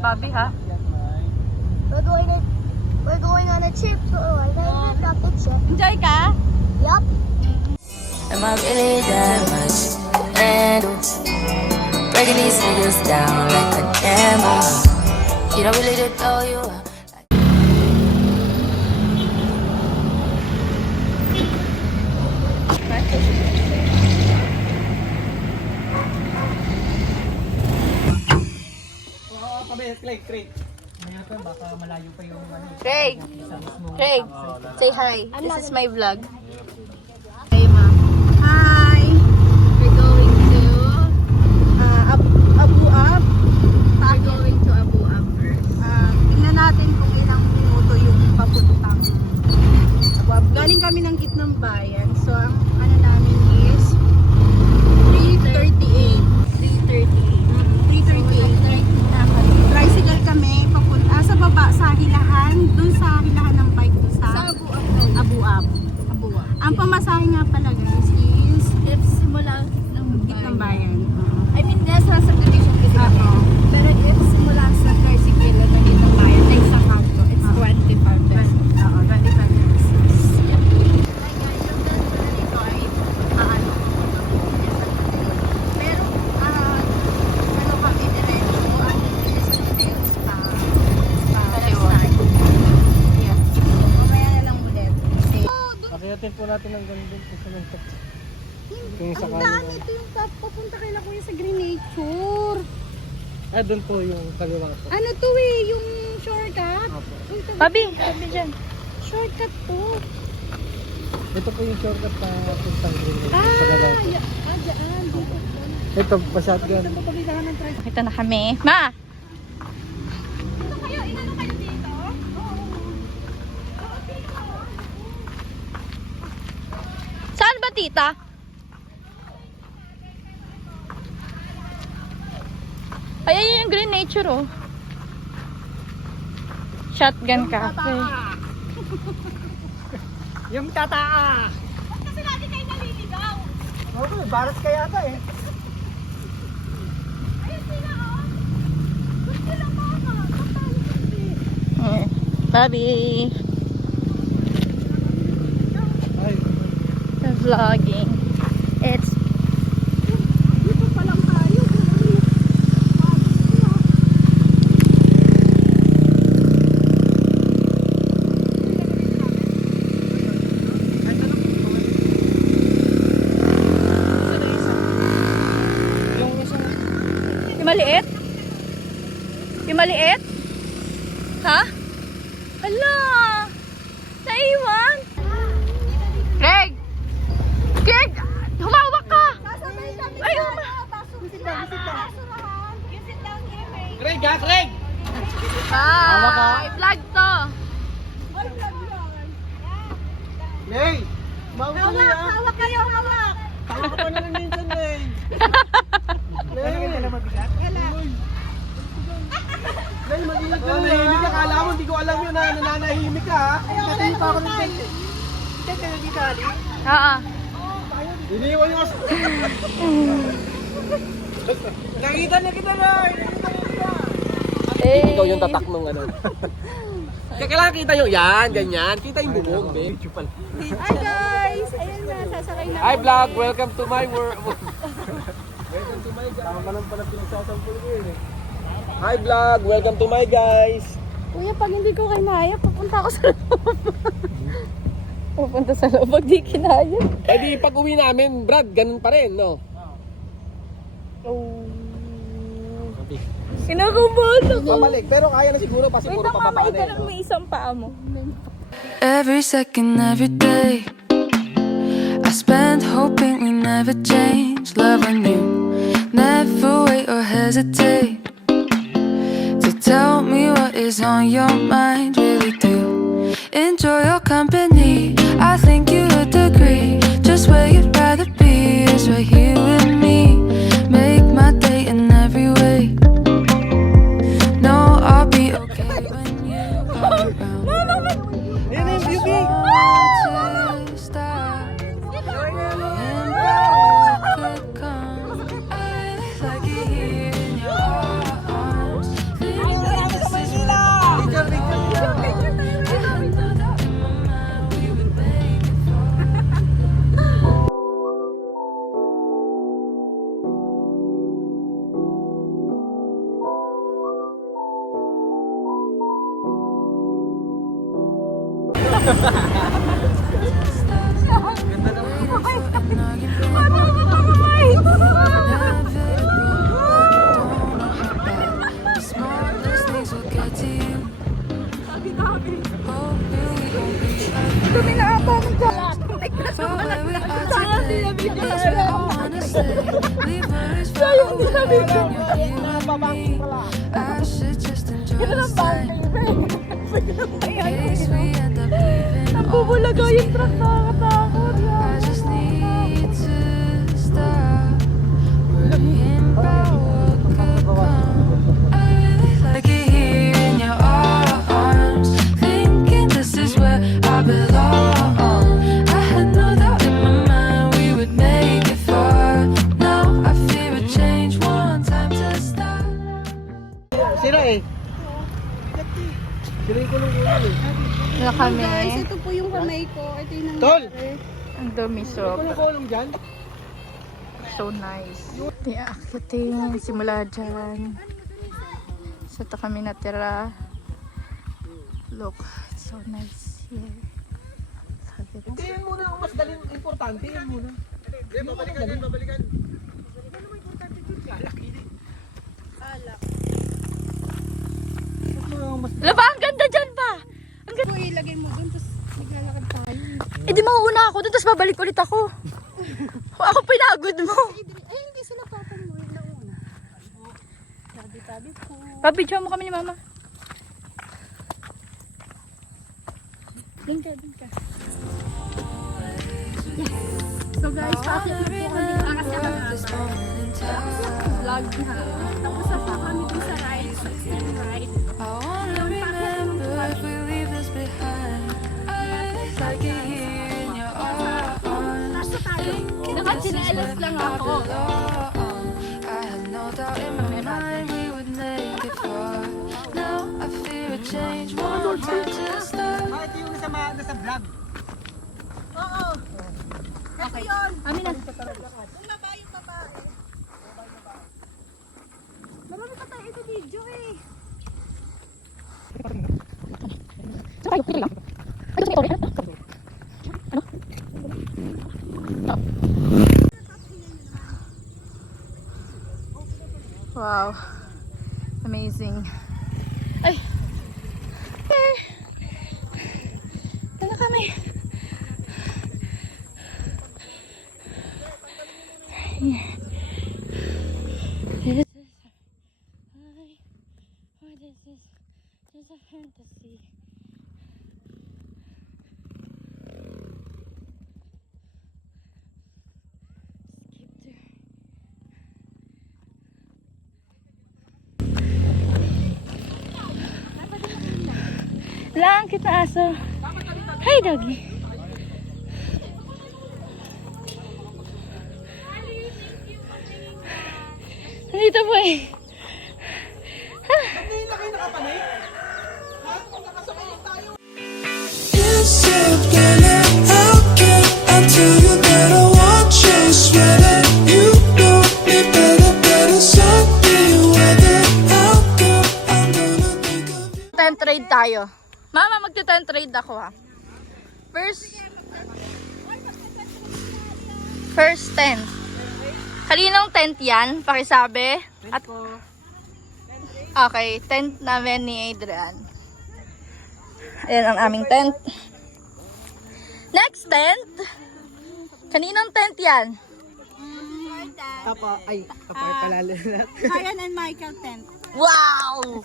Bobby, ha? We're going on a trip, so I gotta pick up the trip. Enjoy ka? Yup. Am I really that much to handle? Breaking these niggas down like a camel. You don't really just know you are. Craig! Craig! Say hi. This is my vlog. Hi! We're going to... Abu Ab. We're going to Abu Ab first. Tingnan natin kung ilang minuto yung papuntang Abu Ab. Galing kami ng Gitnang Bayan. So, ang ano namin is 3:38. 3:38. Tricycle kami papunta sa baba sa Hilahan. Doon sa Hilahan ng bike doon sa Abu Ab. Ang pamasahe nga pala guys is If simula ng Gitnang Bayan. I mean, nasa subdivision kasi kami. Oo. Pero if simula sa tricycle na Gitnang Bayan, like sa Kanto, it's 25 pesos. Oo, 25 pesos. Pero, ano kami diretso, ang bilis ng hotels pa. Yes. Mamaya na lang ulit. Pakiyatin po natin ang ganda kung sa mga kung sa Ang dami ito yung papunta kay na kuya sa Green Nature. doon po yung kaliwa po. Ano to yung shortcut? Opo. Uy, Bobby, sabi dyan. shortcut to. Ito po yung shortcut na puntang Green Lake. Sa kaliwa po. Dyan. Dito. Ito, pa-shotgun. Ito papagilahan ng tricycle. Nakita na kami. Ma! Saan ba, tita? Ay, ayun yung Green Nature, oh. Shotgun cafe. Yung tataa! Kasi lagi kayo naliligaw. Oo, baras kaya ata eh. Ayun sila oh. Ba't sila mama? Bobby. Ay, The vlogging. It's Dito pa lang tayo. yung isang... yung maliit? Yung maliit? Ha? Hala! Naiwan! Greg! Greg! Humawak ka! Sasabay kami Ay, sa uma- basurahan. Yung sit down game. Craig ha, Craig! Hawak ka? I-vlog to! Ay, vlog yun. May! Mawag ko Hawak, hawak kayo, hawak. Tawa ka pa na rin minsan, May! May! May, mabigat? May, mag-ingat ka. Nahihimik ka. Kala mo, hindi ko alam yun na nananahimik ka ha. Kasi pa ako ng tent. Tent ka nagkikali. Oo. Iniwan yung as... Nakita na kita na! Hey. Ikaw yung tatak nung ano. Kailangan kita yung yan, ganyan. Kita yung bubog, babe. Hi guys! Ayun na, sasakay na. Hi vlog, welcome to my world. Welcome to my guys. Tama ka lang pala pinagsasampul ko yun eh. Hi vlog, welcome to my guys. Kuya, pag hindi ko kinaya, pupunta ako sa loob. Pupunta sa loob, pag di kinaya. Eh di pag uwi namin, Brad, ganun pa rin, no? Oh. Kinakabahan ako. Pabalik, pero kaya na siguro pa Wait siguro lang, mama, papapaan ikaw may isang paa mo. Every second, every day, I spend hoping we never change. Love on you, never wait or hesitate to tell me what is on your mind. Really do enjoy your company. I think you would agree. Just where you'd rather be is right here with me. Make my day in every way. No, I'll be okay when you are around. Ayun na yung beauty. Ganda naman. The smallest things will get to you. Hoping we won't be Dumi na ata ng jalat. for where we are today. Is where I wanna stay. Leave worries far away when you're here with me. I should just enjoy the stay. In case we end up leaving. Bubulaga yung truck, nakakatakot. I just need to stop worrying about what could come. I really like it here in your arms, thinking this is where I belong. I had no doubt in my mind we would make it far. Now I fear a change, one time to stop. Sira eh. Sira yung kulong-kulong eh. Na kami. Guys, ito po yung kamay ko. Ito yung Tol! nangyari. Ang dumi sob. Kulong-kulong dyan? So nice. Di akitin. Simula dyan. Sa ito kami natira. Look. It's so nice here. Sabi ko. Hindi, yan muna ang mas daling importante. Yan muna. Hindi, babalikan yan, babalikan. Laba, ang ganda dyan pa! Ang ganda. Ito ilagay mo dun, tapos maglalakad tayo. Eh di mauuna ako dun, tapos babalik ulit ako. Ako pinagod mo. Eh, hindi sila papang mo yung nauna. Tabi-tabi po. Pabidyo mo kami ni mama. Dun ka, dun ka. So guys, paakit na po kami. This moment in time. Vlog na. Tapos na pa kami dun sa ride, sa steam ride. I wanna remember if we leave this behind. I like it here in your arms. Nasa tayo. Nakatsinelas lang ako. I had no doubt in my mind we would make it far. Now I fear a change, one time to start. Ito yung nasa vlog. Oo. Ito yun. Amin na. Kung naba yung babae. Marami pa tayo ito video eh. Wow. Amazing. Ay. Eh. Ano kami? This is a fantasy. Skip there. Lang kita aso. Hi doggy. Nandito po eh. You said, baby, how can I tell you that I want your sweater? You know me better, sunny weather. How come I'm gonna think of you? Tent trade tayo. Mama, magte-tent trade ako ha. First tent. Kaninong tent yan? Pakisabi. At okay, tent namin ni Adrian. Ayan ang aming tent. Next tent. Kaninong tent yan? Palalo na. Ryan and Michael tent. Wow!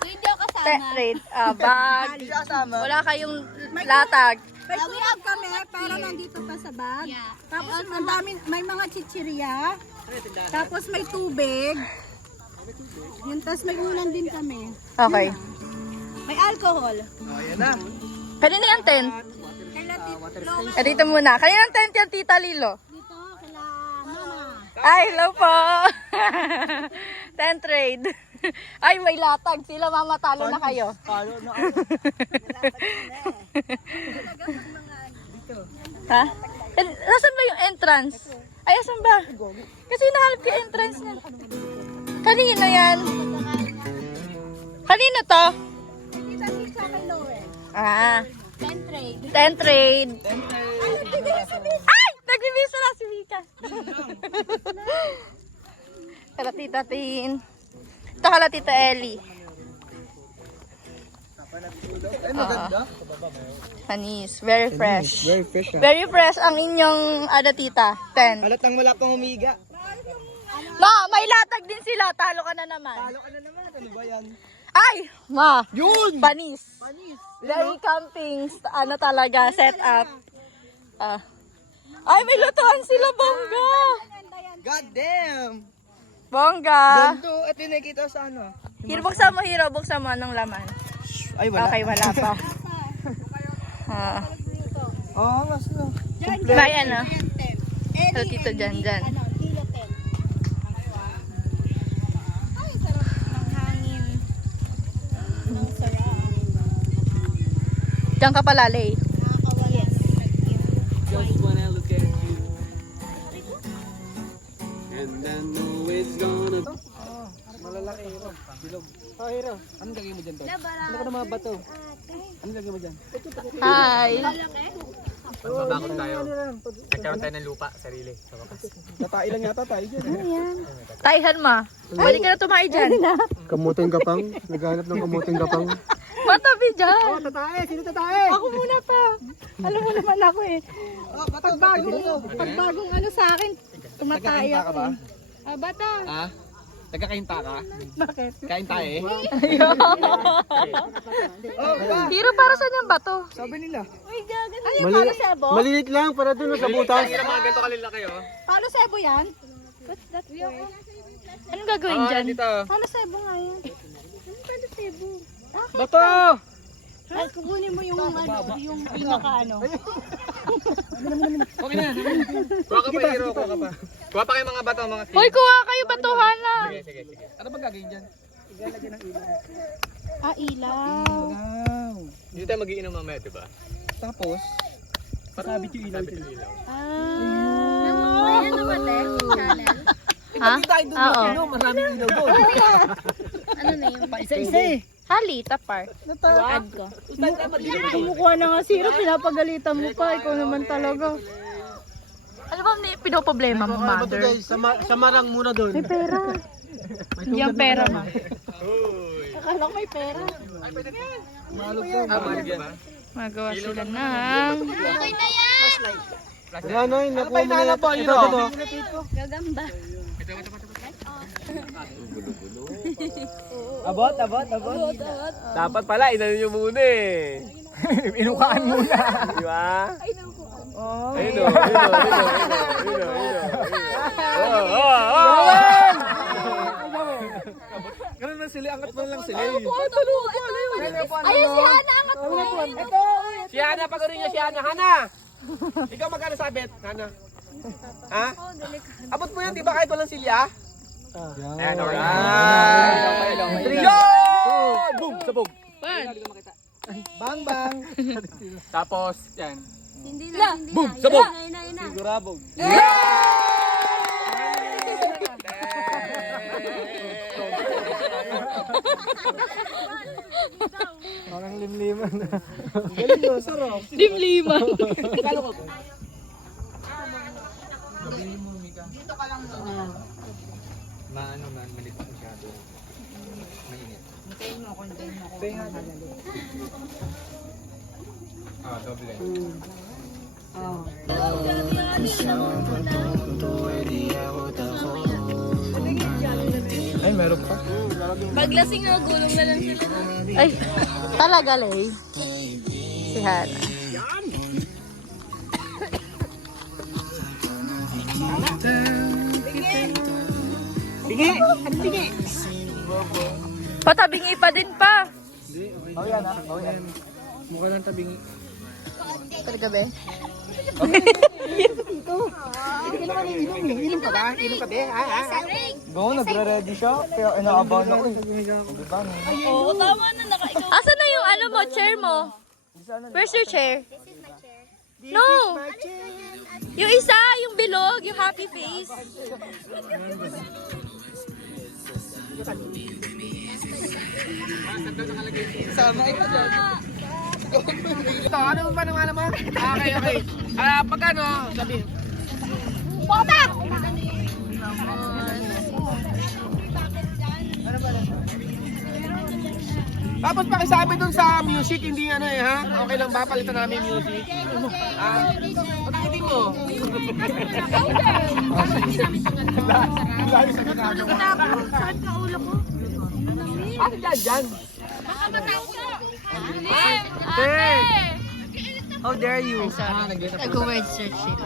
Tent trade. Bag. Wala kayong latag. May tulog kami, pero nandito pa sa bag. Tapos ang dami, may mga chichirya. Tapos may tubig. Yun, tapos may ulan din kami. Okay. May alcohol. Ayan na. Kanina yung tent? Kailan Dito muna. Kaninong tent yan, Tita Lilo? dito, kila mama. Ay, hello po! Tent trade. Ay, may latag. Sila mama, talo na kayo. Palo na Ha? Nasaan ba yung entrance? Ay, asan ba? Kasi nakalap yung entrance na. Kanino yan? Kanino to? Kita-kita kay Loren. Ah. 10th trade. Ay! Nagbibisa na si Mika. Kala Tita Tin. Ito kala Tita Ellie. Ay, maganda. Panis. Very fresh. Very fresh Very fresh ang inyong tita. 10. Halatang wala pang umiga. Ma, may latag din sila. Talo ka na naman. Talo ka na naman. Ano ba yan? Ay! Ma! Yun! Panis. Very camping. Talaga. Set up. Ay, may lutuan sila. Bongga! God damn! Bongga! Ganto at yung nakita sa ano? Hiro, buksan mo, Hiro. Buksan mo. Anong laman? Ay, wala. Okay, wala pa. Oo, mas no. May ano? Hello, Tito Jan. Kilo 10. Ay, sarap ng hangin. Ang sarap. Diyan ka pala, Lay. Nakakawala. Just when I look at you and I know it's gonna malalaki hero. Bilog. Oh, hero. Anong gagawin mo dyan, Tol? Ano ka ng mga bato? Anong gagawin mo dyan? Hi! Magbabakot tayo. Nagkaroon tayo ng lupa, sarili. Sa wakas. Tatay lang yata tayo dyan. Taihan, ma. Pwede ka na tumayo dyan. Kamuting kapang. Naghanap ng kamuting kapang. Matabi dyan. Oh, tatay! Sino tatay? Ako muna pa. Alam mo naman ako eh. Oh, bato. Pagbagong ano sa akin, tumatay Nagkakainta ka ako. ba? Bata. Ha? Nagkakainta ka? Bakit? Kain tayo eh. Hiro, para saan yung bato? Sabi nila. Uy, gagan. Ano yung palo sebo? Maliit lang para doon sa butas. Mga ganito kalila kayo. Palo sebo yan? What's that? Anong gagawin dyan? Dito. Palo sebo nga yan. Ano palo sebo? Bato! Ay, kukunin mo yung ano, yung pinaka ano. Okay na. Kuha ka pa, hero. Kuha ka pa. Kuha pa kayo mga bato, mga king. Hoy, kuha kayo batuhan na. Sige. Ano bang gagawin dyan? Ilalagyan ng ilaw. Ilaw. Wow. Dito tayo mag-iinom mamaya, diba? Tapos, sabit yung ilaw dyan. Ha? tayo doon Oo. ng ilaw. Maraming ilaw doon. Ano na yun? Isa-isa eh. Hali, tapar. Add ko. Kumukuha na nga siro, pinapagalitan mo pa. Ikaw naman talaga. Ano ba pinoproblema mo, mother? Samarang muna doon. May pera. Hindi ang pera, ma. Akala ko may pera. Magawa sila ng... Ano yun? Ano pa inaanap po? Ito. Gagamba. Abot. Dapat pala, inano nyo muna eh. Inukaan muna. Di ba? Ayun o. Ganun lang sila, angat mo lang sila. Ayun si Hana, angat mo. Si Hana, pag-urin niya si Hana. Hana! Ikaw magkano sabit, Hana? Ha? Abot mo yan, di ba kahit walang silya? Ayan, alright. Yun! Boom! Sabog! Bang! Tapos, yan. Boom! Sabog! Sigurabog. Parang limliman na. Galing mo, sarap. Limlima. Maano man, malit masyado. Mainit. Doble. Ay, meron pa. Paglasing na, gulong na lang sila. Ay, talaga, Lay. Si Hana. Bingi! Patabingi pa din pa. Oh, yan ha. Oh, yan. Mukha lang tabingi. Talaga ba? Inom ka ba? Inom ka ba? Go, nagre-ready siya. Pero inaabahan ako eh. Diba? Oo, tama na. Asan na yung ano mo, chair mo? Where's your chair? No! Yung isa, yung bilog, yung happy face. Sama ito dyan. Ito, ano ba naman mo? Okay. Pagkano? Sabi. Tapos pakisabi dun sa music, hindi ano eh ha? Okay lang ba? Palitan namin music. Pagkiting mo. Sakit na ulo ko. Ano dyan? How dare you? Nag-word search eh.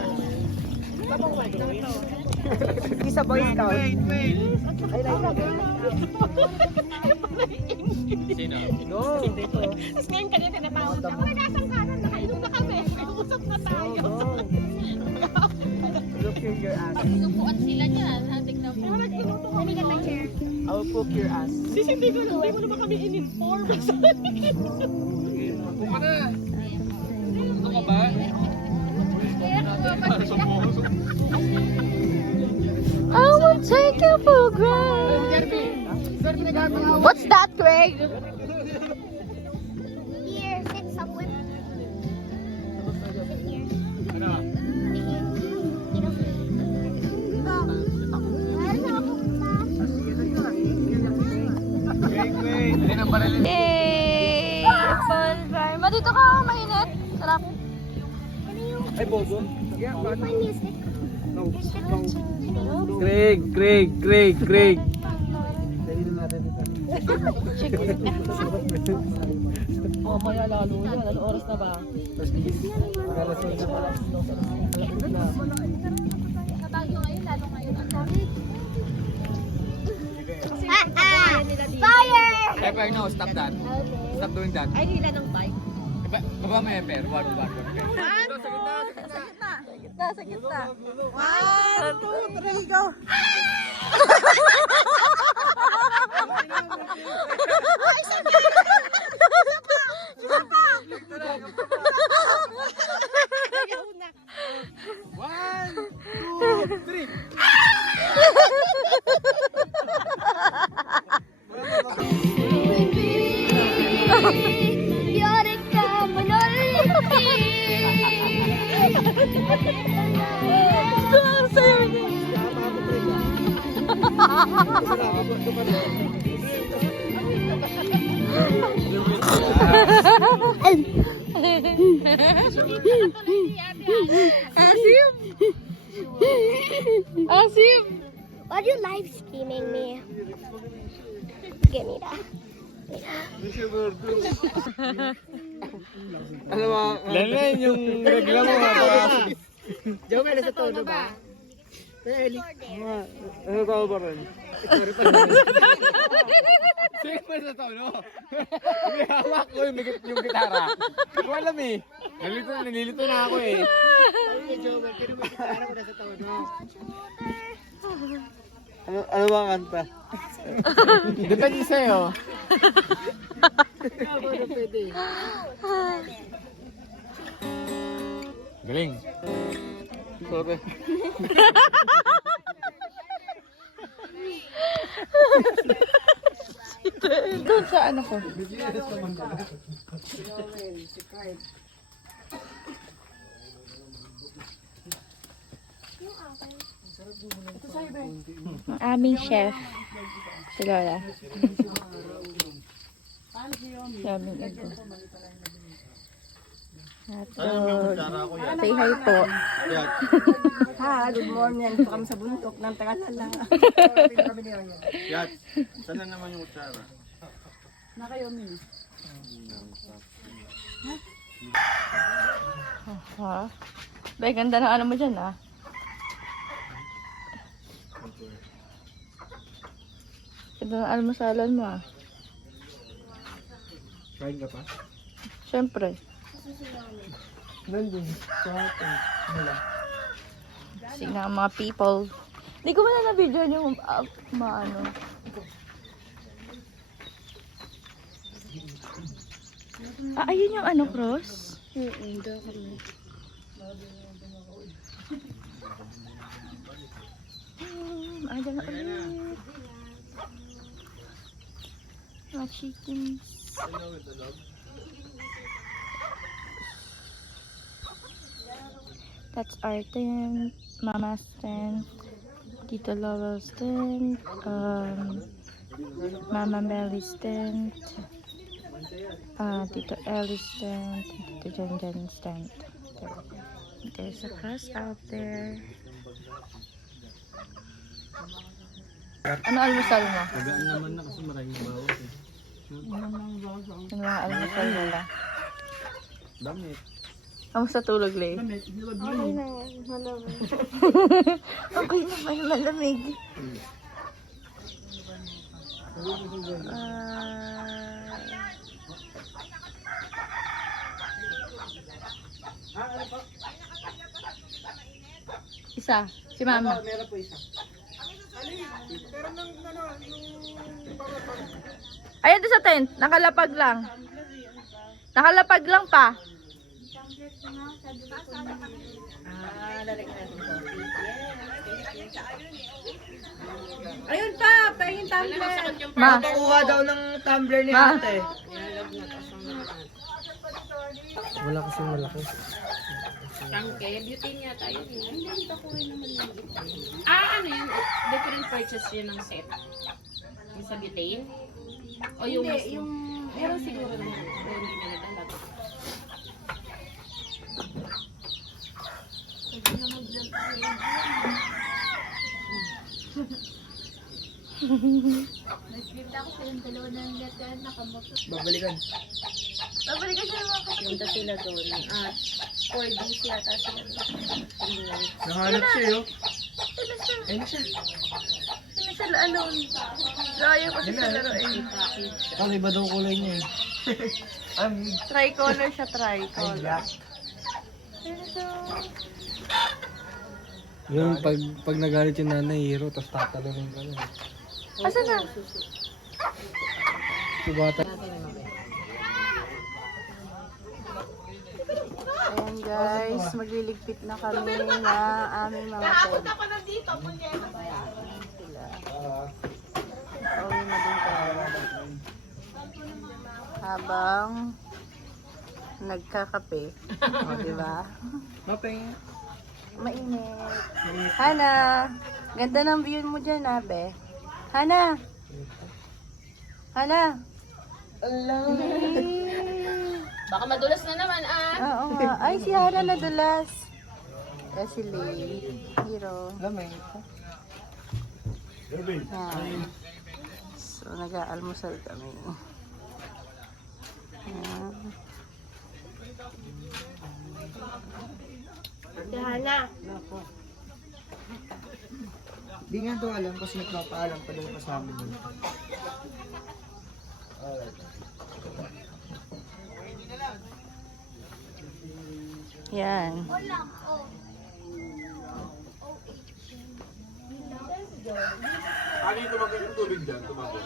Isa boy scout. Sino? No. Tapos ngayon kanina tinatawag siya. Wala nasang kanan, nakainom na kami. Usap na tayo. Look your ass. Supuan sila dyan. Tignan mo. Let me get my chair. I will poke your ass. Sis, hindi mo naman kami in-inform. Puka na. Ano ka ba? I will take you for granted. What's that, Craig? Here, sit somewhere. Sit here. Ano? Hindi nang baralin. Yay! Bonfire. Dito ka, mainit. Sarap. Ay, bozo. My music. Craig. Mamaya lalo yan. Ano oras na ba? Fire! Pepper, no, stop that. Stop doing that. Ay, hila ng bike. Baba mo yung pepper. One. Sa gitna. 1, 2, 3, go! Asim! Why are you live streaming me? Get me that. Ano ba? Lanlan yung regla mo. Diyo may nasa tono ba? Ano tao ba rin? Sige pa sa tono. Hindi hawak ko yung gitara. Hindi ko alam eh. Nalilito na ako eh. Jomer, kino mo gitara mo nasa tono. Ano ba ang kanta? Depende sa'yo. Galing. Sorry. Doon sa ano ko. Ang aming chef. Si Lola. Daming ito. Say hi po. Ha, good morning. Ito kami sa bundok ng Tagalan lang. Yat, saan naman yung kutsara? Ha? Bay, ganda ng ano mo dyan, ah. Ganda ng almusalan mo, ah. Kain ka pa? Siyempre. Nandun. Sa atin. Wala. Sige nga, mga people. Hindi ko na na-video yung maano. Ah, ayun yung ano, cross? Ada na ulit. Mga chickens. That's our tent, Mama's tent, Tito Lowell's tent, Mama Melly's tent, Tito Ellie's tent, Tito Janjan's tent. There's a cross out there. Ano almusal mo? Magaan naman na kasi maraming bawas eh. Yung mga almusal nila. Damit. Kamusta tulog, Lay? Okay na yan. Malamig. Okay naman, malamig. Isa, si Mama. Meron po isa. Ayan doon sa tent, nakalapag lang. Nakalapag lang pa. Ayun pa, pahing tumbler. Ma, Nakuha daw ng tumbler ni Ma. ate. Wala kasi malaki. Ano yun? Different purchase yun ng set? Yung sa butane? O yung Hindi, yung... meron siguro na yun. Pero hindi na nagdala. Babalikan. babalikan siya naman kasi. Punta sila doon. At 4 days yata sila doon. Nahanap siya yun. Ayun siya. Hindi siya alone. Ayaw kasi siya laruin. Parang iba daw kulay niya eh. Tricolor siya, tricolor. Yung pag nagalit yung nanay, hero, tapos tatalungin ka na. Asan na? Subata. Ayan guys, magliligpit na kami na aming mga tent. Pauwi na din tayo. Habang nagkakape. O, diba? Mapeng. Mainit. Hana, ganda ng view mo dyan, Abe. Hana! Hana! Baka madulas na naman Oo nga. Ay, si Hana nadulas. Si Lee. Hero. Lamay. Yan. So, nag-aalmusal kami. Yan. Si Hana. Di nga daw alam kasi nagpapaalam pa daw sa amin. Yan. Ano yung tumagay yung tubig dyan? Tumagay.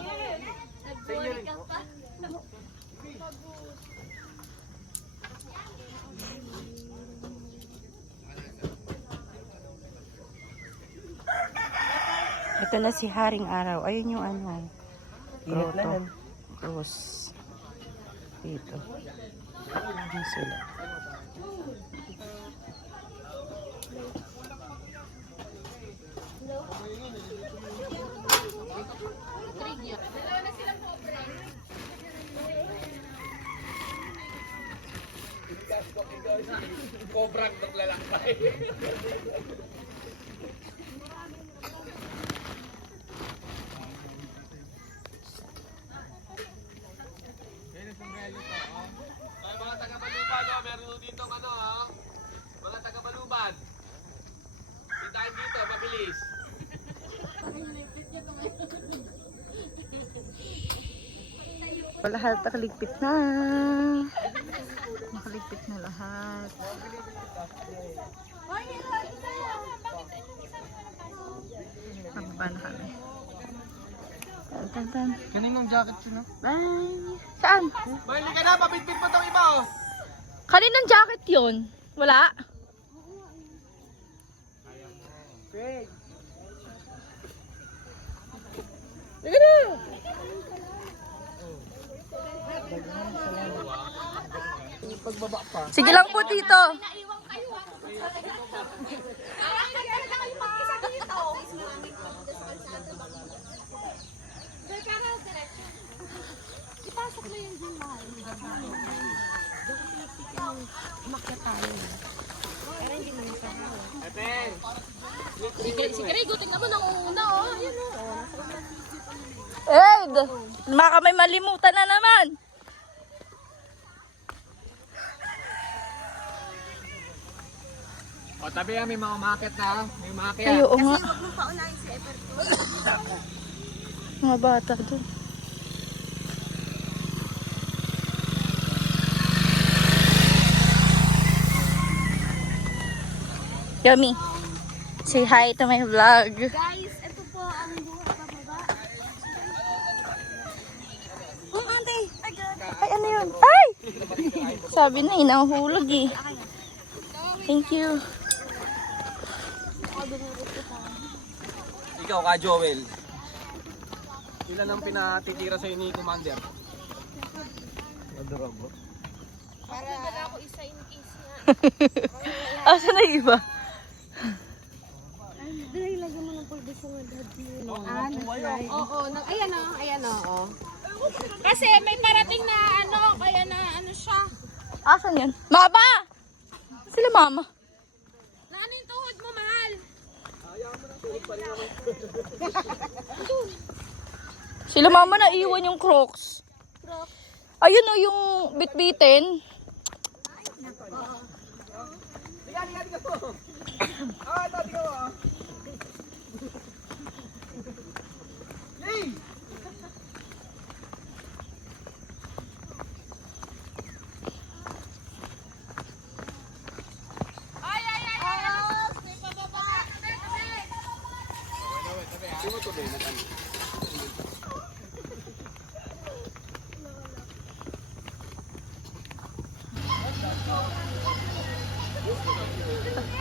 Ito na si Haring Araw. Ayun yung ano. Ingat na Grotto. yan. Cross. Dito. Ayun sila. Kobrang maglalakbay. Ay, mga taga-Balubad, oh. Meron dito ano, oh. Mga taga-Balubad. Pintahan dito, mabilis. Lahat nakaligpit na. Nakaligpit na lahat. Pababa na kami. Tan. Kaninong jacket yun, oh? Bye. Saan? Mahili ka na, papitpit mo tong iba, oh. Kaninang jacket yun? Wala? Craig. Sige lang po, Tito. Si Greg, tingnan mo nang una, oh. Ayan, oh. Ed! Baka may malimutan na naman. O, tabi yan, may mga umakit na. May umakit. Ay, oo nga. Huwag mong paunahin si Everton. Mga bata doon. Yummy. Say hi to my vlog. Guys, ito po ang buhay pababa. Oh, ate. Ay, ano yun? Ay! Sabi na, inahuhulog eh. Thank you. Ikaw ka, Joel. Ilan ang pinatitira sa'yo ni Commander? Asa na iba? Oo, ayan, oh. Ayan, oh. Kasi may parating na ano, kaya na ano siya. Asan yun? Mama! Sila mama. Na ano yung tuhod mo, mahal? Sila mama na iwan yung Crocs. Ayun o, yung bitbitin.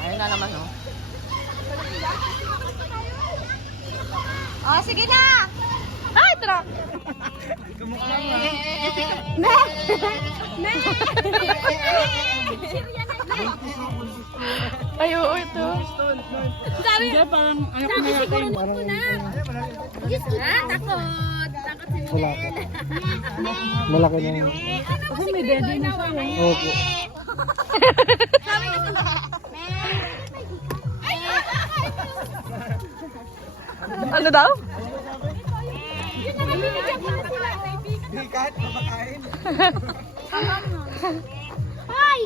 Ayun na naman, oh. Oh, sige na! Ay, truck! Ay, oo, ito. Sabi siguro nung una. Yes, takot. Takot si Miguel. Malaki na yun. Ako may dede na siya. Opo. Sabi ko Ano daw? yun na binigyan ko na sila. Hindi kahit mapakain. Hi!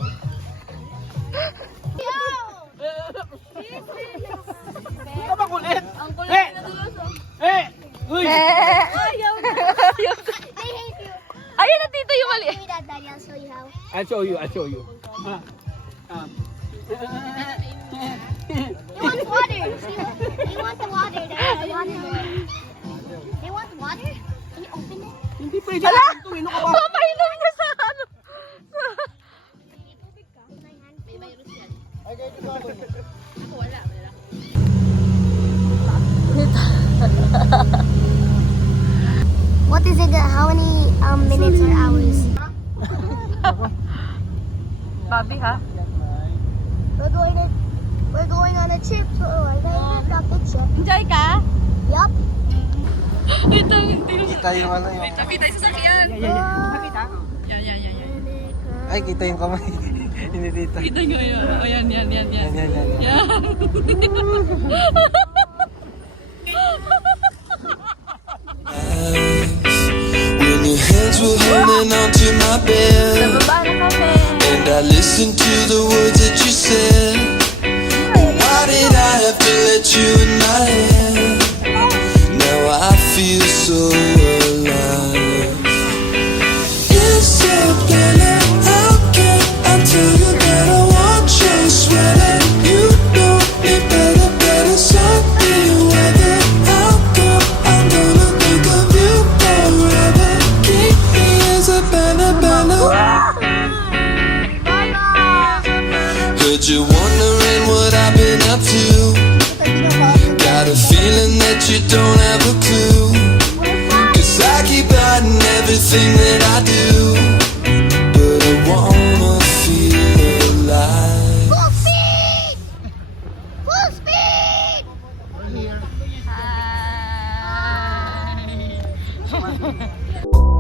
Hindi ka makulit. Eh! Uy! Ayaw na. They hate you. Ayun na, tito yung mali. Give me that, Daddy. I'll show you how. I'll show you, I'll show you. They want water. They want the water. They want the water. They want water? Can you open it? Hindi pwede. Ala! Tuwino ka ba? Papainom niya sa ano. May virus yan. What is it? How many minutes or hours? Bobby, ha? We're going on a trip to a rocket ship. Enjoy ka? Yup. Ito, Kita yung ano yung... Nakita yung sasakyan. Ay, kita yung kamay. Hindi dito. Kita nyo yun. O, yan. Yan. When your hands were holding onto my bed, Baba na kami. and I listened to the words that you said. Why did I have to let you in my head? Now I feel so alive. Isabella, how can I tell you that I want your sweater? You know me better, sunny weather. How come I'm gonna think of you forever? Keep me Isabella, Heard you wondering what I've been up to. Got a feeling that you don't have a clue. 'Cause I keep hiding everything that I do, but I wanna feel alive. you.